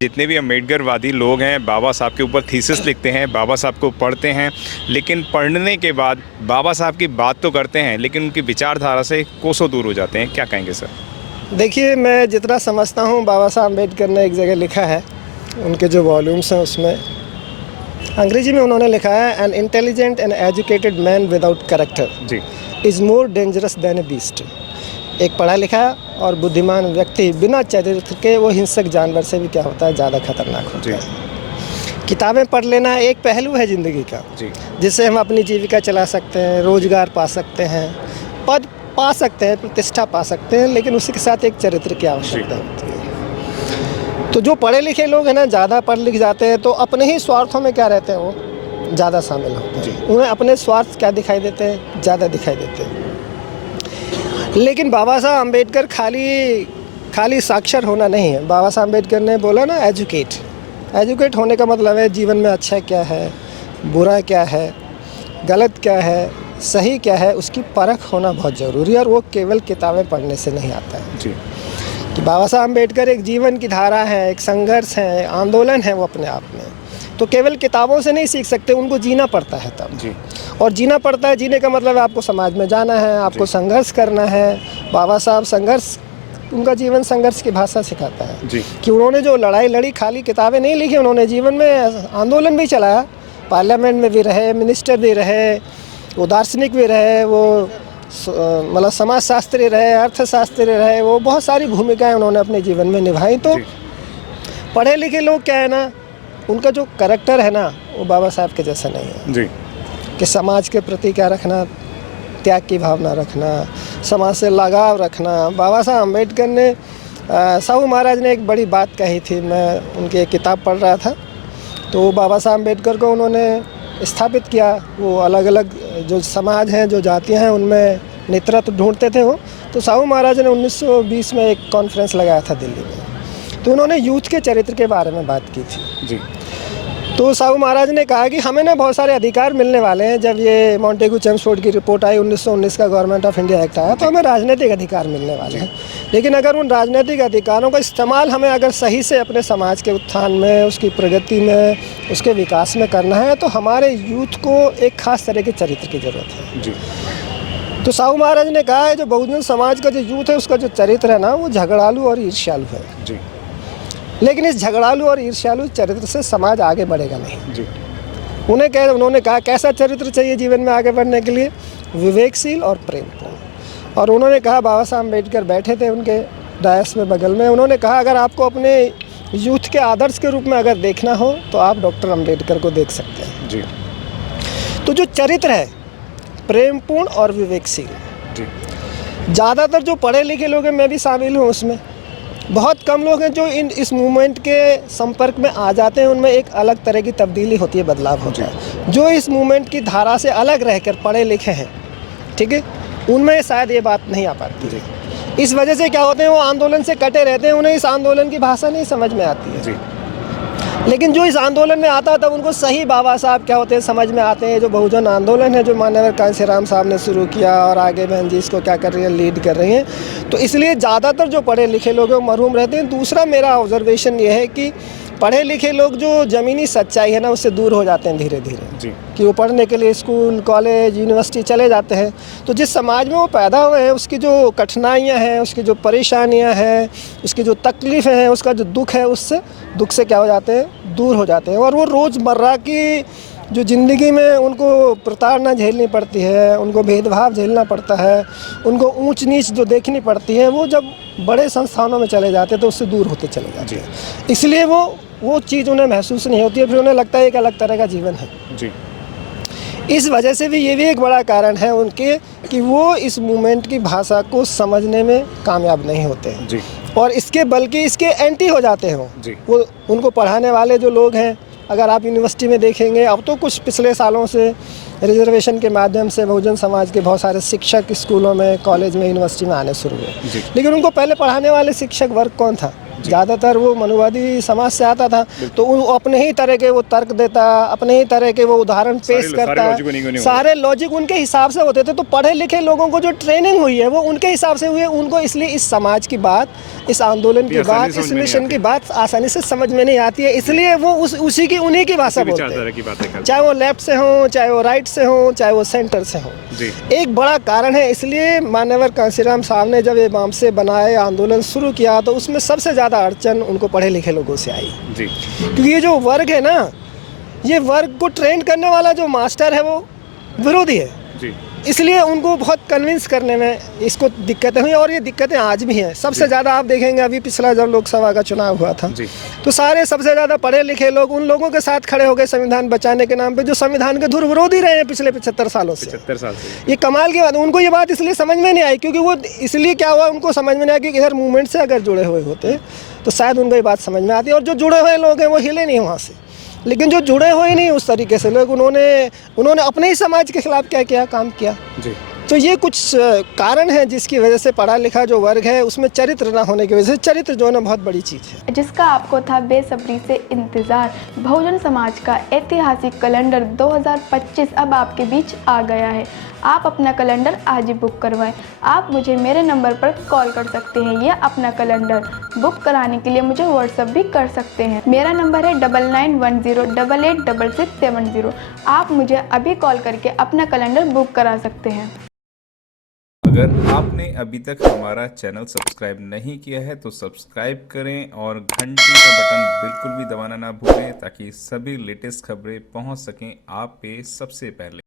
जितने भी अम्बेडकरवादी लोग हैं बाबा साहब के ऊपर थीसिस लिखते हैं, बाबा साहब को पढ़ते हैं, लेकिन पढ़ने के बाद बाबा साहब की बात तो करते हैं लेकिन उनकी विचारधारा से कोसों दूर हो जाते हैं। क्या कहेंगे सर? देखिए, मैं जितना समझता हूँ बाबा साहब अम्बेडकर ने एक जगह लिखा है, उनके जो वॉल्यूम्स हैं उसमें अंग्रेजी में उन्होंने लिखा है, an intelligent and educated man without character जी is more dangerous than a beast. एक पढ़ा लिखा और बुद्धिमान व्यक्ति बिना चरित्र के वो हिंसक जानवर से भी क्या होता है, ज़्यादा खतरनाक होता है। किताबें पढ़ लेना एक पहलू है ज़िंदगी का, जिससे हम अपनी जीविका चला सकते हैं, रोज़गार पा सकते हैं, पद पा सकते हैं, प्रतिष्ठा पा सकते हैं, लेकिन उसके साथ एक चरित्र की आवश्यकता होती है। तो जो पढ़े लिखे लोग हैं ना, ज़्यादा पढ़ लिख जाते हैं तो अपने ही स्वार्थों में क्या रहते हैं, वो ज़्यादा शामिल होते हैं। उन्हें अपने स्वार्थ क्या दिखाई देते हैं, ज़्यादा दिखाई देते हैं। लेकिन बाबा साहब अम्बेडकर खाली साक्षर होना नहीं है। बाबा साहब अम्बेडकर ने बोला ना, एजुकेट होने का मतलब है जीवन में अच्छा क्या है, बुरा क्या है, गलत क्या है, सही क्या है, उसकी परख होना बहुत ज़रूरी है। और वो केवल किताबें पढ़ने से नहीं आता है जी। कि बाबा साहब अम्बेडकर एक जीवन की धारा है, एक संघर्ष है, आंदोलन है वो अपने आप में। तो केवल किताबों से नहीं सीख सकते, उनको जीना पड़ता है तब जी। और जीना पड़ता है। जीने का मतलब है आपको समाज में जाना है, आपको संघर्ष करना है। बाबा साहब संघर्ष, उनका जीवन संघर्ष की भाषा सिखाता है जी। कि उन्होंने जो लड़ाई लड़ी, खाली किताबें नहीं लिखी, उन्होंने जीवन में आंदोलन भी चलाया, पार्लियामेंट में भी रहे, मिनिस्टर भी रहे, वो दार्शनिक भी रहे, वो मतलब समाजशास्त्री रहे, अर्थशास्त्री रहे, वो बहुत सारी भूमिकाएं उन्होंने अपने जीवन में निभाई। तो पढ़े लिखे लोग क्या है ना, उनका जो करैक्टर है ना, वो बाबा साहब के जैसा नहीं है जी। कि समाज के प्रति क्या रखना, त्याग की भावना रखना, समाज से लगाव रखना। बाबा साहब अम्बेडकर ने साहू महाराज ने एक बड़ी बात कही थी, मैं उनकी एक किताब पढ़ रहा था, तो बाबा साहब अम्बेडकर को उन्होंने स्थापित किया। वो अलग अलग जो समाज हैं, जो जातियां हैं, उनमें नेतृत्व ढूंढते थे वो। तो साहू महाराज ने 1920 में एक कॉन्फ्रेंस लगाया था दिल्ली में, तो उन्होंने यूथ के चरित्र के बारे में बात की थी जी। तो साहू महाराज ने कहा कि हमें ना बहुत सारे अधिकार मिलने वाले हैं। जब ये मॉन्टेगू चेम्सफोर्ड की रिपोर्ट आई, 1919 का गवर्नमेंट ऑफ इंडिया एक्ट आया, तो हमें राजनीतिक अधिकार मिलने वाले हैं। लेकिन अगर उन राजनीतिक अधिकारों का इस्तेमाल हमें अगर सही से अपने समाज के उत्थान में, उसकी प्रगति में, उसके विकास में करना है, तो हमारे यूथ को एक खास तरह के चरित्र की ज़रूरत है जी। तो साहू महाराज ने कहा है, जो बहुजन समाज का जो यूथ है, उसका जो चरित्र है ना, वो झगड़ालू और ईर्ष्यालु है जी। लेकिन इस झगड़ालू और ईर्ष्यालु चरित्र से समाज आगे बढ़ेगा नहीं जी। उन्होंने कहा कैसा चरित्र चाहिए जीवन में आगे बढ़ने के लिए, विवेकशील और प्रेमपूर्ण। और उन्होंने कहा, बाबा साहब अम्बेडकर बैठे थे उनके डायस में बगल में, उन्होंने कहा अगर आपको अपने यूथ के आदर्श के रूप में अगर देखना हो तो आप डॉक्टर अम्बेडकर को देख सकते हैं जी। तो जो चरित्र है प्रेमपूर्ण और विवेकशील, जी। ज़्यादातर जो पढ़े लिखे लोग हैं, मैं भी शामिल हूँ उसमें, बहुत कम लोग हैं जो इस मूवमेंट के संपर्क में आ जाते हैं। उनमें एक अलग तरह की तब्दीली होती है, बदलाव होता है। जो इस मूवमेंट की धारा से अलग रहकर पढ़े लिखे हैं, ठीक है, उनमें शायद ये बात नहीं आ पाती। इस वजह से क्या होते हैं, वो आंदोलन से कटे रहते हैं, उन्हें इस आंदोलन की भाषा नहीं समझ में आती है। लेकिन जो इस आंदोलन में आता है तब उनको सही बाबा साहब क्या होते हैं समझ में आते हैं। जो बहुजन आंदोलन है, जो माननीय कांशीराम साहब ने शुरू किया और आगे बहन जी इसको क्या कर रही है, लीड कर रही हैं, तो इसलिए ज़्यादातर जो पढ़े लिखे लोग हैं वो मरहूम रहते हैं। दूसरा मेरा ऑब्जर्वेशन ये है कि पढ़े लिखे लोग जो ज़मीनी सच्चाई है ना, उससे दूर हो जाते हैं धीरे धीरे कि वो पढ़ने के लिए स्कूल, कॉलेज, यूनिवर्सिटी चले जाते हैं। तो जिस समाज में वो पैदा हुए हैं, उसकी जो कठिनाइयाँ हैं, उसकी जो परेशानियाँ हैं, उसकी जो तकलीफ़ें हैं, उसका जो दुख है, उससे दुख से क्या हो जाते हैं, दूर हो जाते हैं। और वो रोज़मर्रा की जो ज़िंदगी में उनको प्रताड़ना झेलनी पड़ती है, उनको भेदभाव झेलना पड़ता है, उनको ऊंच नीच जो देखनी पड़ती है, वो जब बड़े संस्थानों में चले जाते हैं तो उससे दूर होते चले जाते हैं। इसलिए वो चीज़ उन्हें महसूस नहीं होती है, फिर उन्हें लगता है एक अलग तरह का जीवन है जी। इस वजह से भी ये भी एक बड़ा कारण है उनके कि वो इस मूवमेंट की भाषा को समझने में कामयाब नहीं होते हैं जी। और इसके बल्कि इसके एंटी हो जाते हैं वो उनको पढ़ाने वाले जो लोग हैं। अगर आप यूनिवर्सिटी में देखेंगे, अब तो कुछ पिछले सालों से रिजर्वेशन के माध्यम से बहुजन समाज के बहुत सारे शिक्षक स्कूलों में, कॉलेज में, यूनिवर्सिटी में आने शुरू हुए, लेकिन उनको पहले पढ़ाने वाले शिक्षक वर्ग कौन था? ज़्यादातर वो मनुवादी समाज से आता था, तो वो अपने ही तरह के वो तर्क देता, अपने ही तरह के वो उदाहरण पेश करता, सारे लॉजिक उनके हिसाब से होते थे। तो पढ़े लिखे लोगों को जो ट्रेनिंग हुई है वो उनके हिसाब से हुई है, उनको इसलिए इस समाज की बात, इस आंदोलन की बात, इस मिशन की बात आसानी से समझ में नहीं आती है, इसलिए वो उसी की उन्हीं की भाषा बोलते हैं, चाहे वो लेफ्ट से हो, चाहे वो राइट से हो, चाहे वो सेंटर से हो। एक बड़ा कारण है, इसलिए मान्यवर कांशीराम साहब ने जब ये मामसे बनाए, आंदोलन शुरू किया, तो उसमें सबसे ज़्यादा अड़चन उनको पढ़े लिखे लोगों से आई जी। क्योंकि ये जो वर्ग है ना, ये वर्ग को ट्रेन करने वाला जो मास्टर है वो विरोधी है जी। इसलिए उनको बहुत कन्विंस करने में इसको दिक्कतें हुई, और ये दिक्कतें आज भी हैं। सबसे ज़्यादा आप देखेंगे अभी पिछला जब लोकसभा का चुनाव हुआ था तो सारे सबसे ज़्यादा पढ़े लिखे लोग उन लोगों के साथ खड़े हो गए संविधान बचाने के नाम पे, जो संविधान के धुर विरोधी रहे हैं पिछले 75 सालों से। 75 साल से ये कमाल की बात, उनको ये बात इसलिए समझ में नहीं आई क्योंकि वो, इसलिए क्या हुआ, उनको समझ में नहीं आया कि इधर मूवमेंट से अगर जुड़े हुए होते तो शायद उनको ये बात समझ में आती, और जो जुड़े हुए लोग हैं वो हिले नहीं वहाँ से। लेकिन जो जुड़े हुए नहीं उस तरीके से लोग, उन्होंने अपने ही समाज के खिलाफ क्या किया, काम किया जी। तो ये कुछ कारण है जिसकी वजह से पढ़ा लिखा जो वर्ग है उसमें चरित्र ना होने की वजह से, चरित्र जो है ना बहुत बड़ी चीज़ है, जिसका आपको था बेसब्री से इंतज़ार। बहुजन समाज का ऐतिहासिक कैलेंडर 2025 अब आपके बीच आ गया है। आप अपना कैलेंडर आज ही बुक करवाएं। आप मुझे मेरे नंबर पर कॉल कर सकते हैं या अपना कैलेंडर बुक कराने के लिए मुझे व्हाट्सएप भी कर सकते हैं। मेरा नंबर है 9910886670। आप मुझे अभी कॉल करके अपना कैलेंडर बुक करा सकते हैं। अगर आपने अभी तक हमारा चैनल सब्सक्राइब नहीं किया है तो सब्सक्राइब करें और घंटी का बटन बिल्कुल भी दबाना ना भूलें ताकि सभी लेटेस्ट खबरें पहुंच सकें आप पे सबसे पहले।